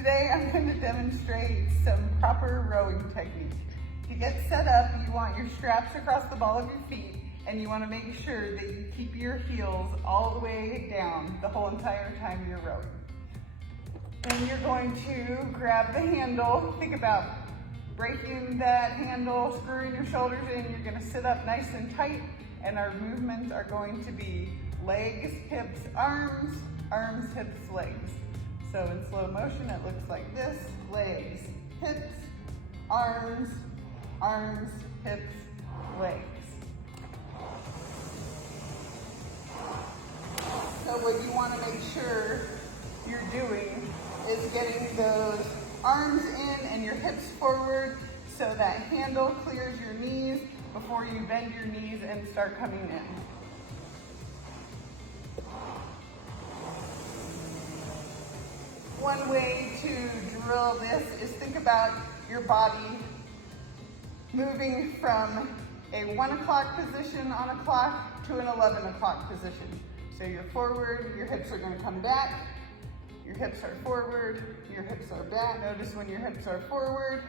Today I'm going to demonstrate some proper rowing technique. To get set up, you want your straps across the ball of your feet, and you want to make sure that you keep your heels all the way down the whole entire time you're rowing. Then you're going to grab the handle. Think about breaking that handle, screwing your shoulders in. You're going to sit up nice and tight, and our movements are going to be legs, hips, arms, arms, hips, legs. So in slow motion, it looks like this: legs, hips, arms, arms, hips, legs. So what you want to make sure you're doing is getting those arms in and your hips forward so that handle clears your knees before you bend your knees and start coming in. One way to drill this is think about your body moving from a 1 o'clock position on a clock to an 11 o'clock position. So you're forward, your hips are going to come back, your hips are forward, your hips are back. Notice when your hips are forward,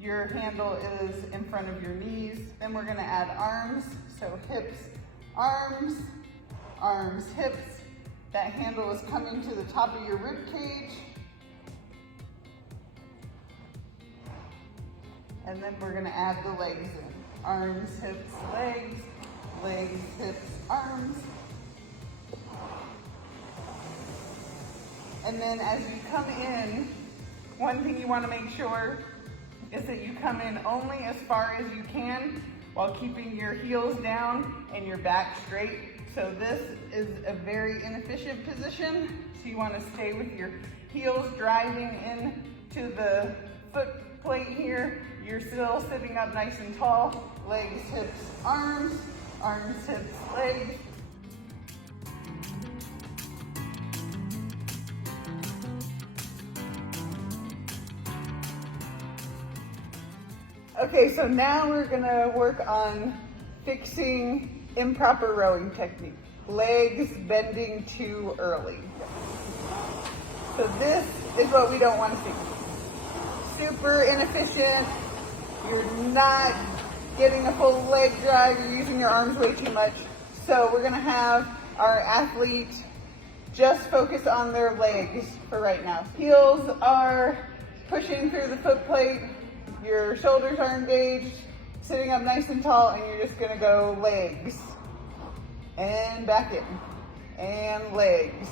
your handle is in front of your knees. Then we're going to add arms, so hips, arms, arms, hips. That handle is coming to the top of your rib cage. And then we're going to add the legs in. Arms, hips, legs, legs, hips, arms. And then as you come in, one thing you want to make sure is that you come in only as far as you can while keeping your heels down and your back straight. So this is a very inefficient position. So you want to stay with your heels driving into the foot plate here. You're still sitting up nice and tall. Legs, hips, arms, arms, hips, legs. Okay, so now we're gonna work on fixing improper rowing technique. Legs bending too early. So this is what we don't want to see. Super inefficient. You're not getting a full leg drive. You're using your arms way too much. So we're gonna have our athlete just focus on their legs for right now. Heels are pushing through the foot plate. Your shoulders are engaged, sitting up nice and tall, and you're just gonna go legs, and back in, and legs,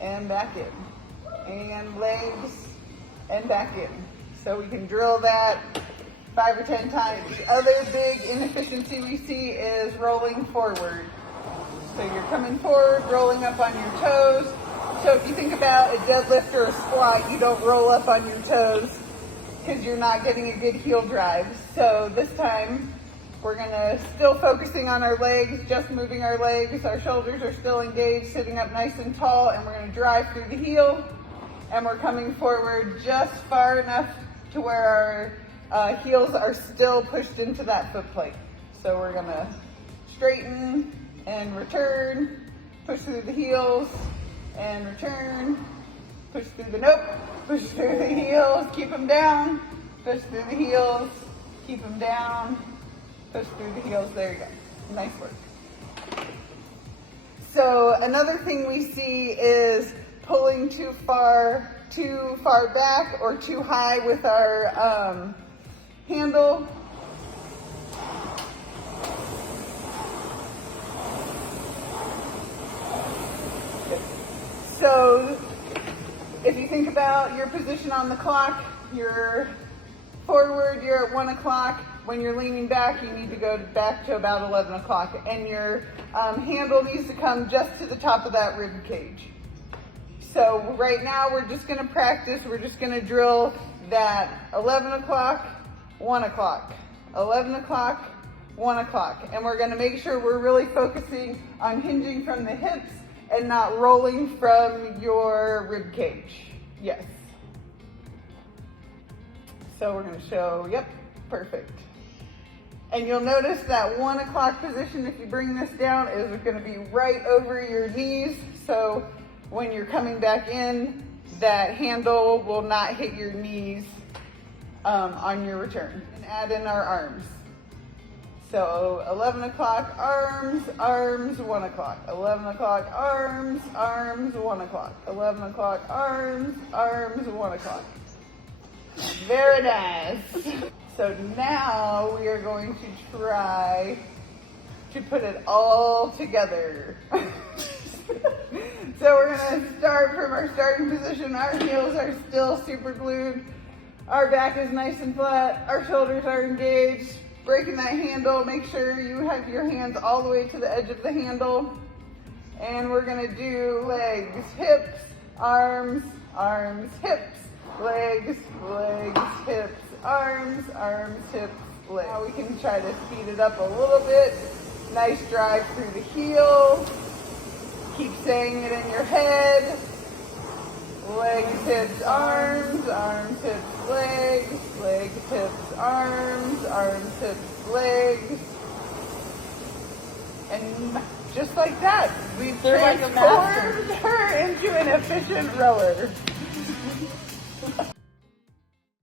and back in, and legs, and back in. So we can drill that 5 or 10 times. The other big inefficiency we see is rolling forward. So you're coming forward, rolling up on your toes. So if you think about a deadlift or a squat, you don't roll up on your toes because you're not getting a good heel drive. So this time, we're gonna still focusing on our legs, just moving our legs. Our shoulders are still engaged, sitting up nice and tall, and we're gonna drive through the heel. And we're coming forward just far enough to where our heels are still pushed into that foot plate. So we're gonna straighten and return, push through the heels, and return, push through the push through the heels, keep them down, push through the heels, keep them down, push through the heels. There you go. Nice work. So another thing we see is pulling too far back or too high with our handle. So if you think about your position on the clock, you're forward, you're at 1 o'clock. When you're leaning back, you need to go back to about 11 o'clock. And your handle needs to come just to the top of that rib cage. So right now we're just gonna practice. We're just gonna drill that 11 o'clock, 1 o'clock, 11 o'clock, 1 o'clock. And we're gonna make sure we're really focusing on hinging from the hips and not rolling from your rib cage. Yes. So we're going to show, yep, perfect. And you'll notice that 1 o'clock position, if you bring this down, is going to be right over your knees. So when you're coming back in, that handle will not hit your knees on your return. And add in our arms. So 11 o'clock arms, arms, 1 o'clock. 11 o'clock arms, arms, 1 o'clock. 11 o'clock arms, arms, 1 o'clock. Very nice. So now we are going to try to put it all together. So we're gonna start from our starting position. Our heels are still super glued. Our back is nice and flat. Our shoulders are engaged. Breaking that handle, make sure you have your hands all the way to the edge of the handle. And we're gonna do legs, hips, arms, arms, hips, legs, legs, hips, arms, arms, hips, legs. Now we can try to speed it up a little bit. Nice drive through the heel. Keep saying it in your head. Legs, hips, arms, arms, hips, legs, legs, hips, arms, arms, hips, legs. And just like that, we've transformed her into an efficient rower.